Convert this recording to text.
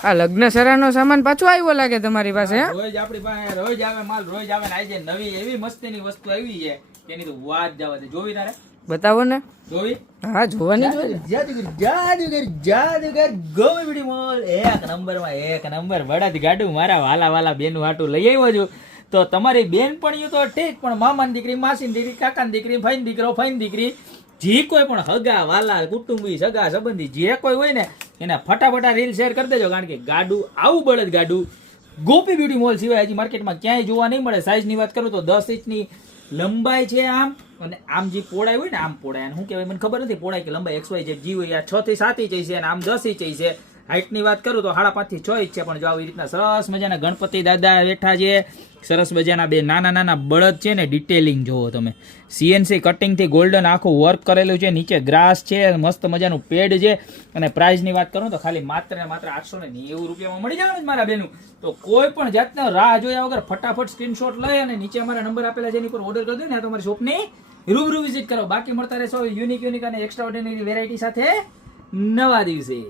આ લગ્ન સરાનો સામાન પાછો આવ્યો લાગે તમારી પાસે. રોજ આપણી પાસે રોજ આવે માલ, રોજ આવે ને આજે નવી એવી મસ્તીની વસ્તુ આવી છે કે એની તો વાત જવા દે. જોવી તારે? બતાવો ને. જોવી? હા, જોવાની જોઈએ. જાદુગર ગોવી બ્યુટી મોલ એક નંબર બળદ ગાડું મારા વાલા વાલા બેનું હાટું લઈ આવ્યો છું. તો તમારી બેન પણ તો ઠીક, પણ મામાની દીકરી, માસીની દીકરી, કાકાની દીકરી, ફઈની દીકરો, ફઈની દીકરી, જે કોઈ પણ હગા વાલા કુટુંબી સગા સંબંધી જે કોઈ હોય ને એને ફટાફટા રીલ શેર કરી દેજો. કારણ કે ગાડું આવું બળદ ગાડું ગોપી બ્યુટી મોલ સિવાય હજી માર્કેટમાં ક્યાંય જોવા નહીં મળે. સાઈઝની વાત કરું તો 10 ઇંચની લંબાઈ છે આમ, અને આમ જે પહોળાઈ હોય ને આમ પહોળાઈ શું કહેવાય મને ખબર નથી, પહોળાઈ કે લંબાઈ XY જે હોય આ 6 થી 7 ઇંચ છે અને આમ 10 ઇંચ છે. હાઈટની વાત કરું તો 5.5 થી 6 ઇંચ છે. પણ જો આવી રીતના સરસ મજાના ગણપતિ દાદા બેઠા છે, સરસ મજાના બે નાના નાના બળદ છે ને. ડિટેલિંગ જોવો તમે, CNC કટિંગથી ગોલ્ડન આખું વર્ક કરેલું છે, નીચે ગ્રાસ છે, મસ્ત મજાનું પેડ છે. અને પ્રાઇસની વાત કરું તો ખાલી માત્ર ને માત્ર 890 રૂપિયામાં મળી જવાનું મારા બેનું. તો કોઈ પણ જાતનો રાહ જોયા વગર ફટાફટ સ્ક્રીનશોટ લઈ અને નીચે અમારા નંબર આપેલા છે એની પર ઓર્ડર કરી દો ને. આ તમારી શોપની રૂબરૂ વિઝિટ કરો. બાકી મળતા રહેશો યુનિક અને એક્સ્ટ્રા ઓર્ડિનરી વેરાયટી સાથે નવા દિવસે.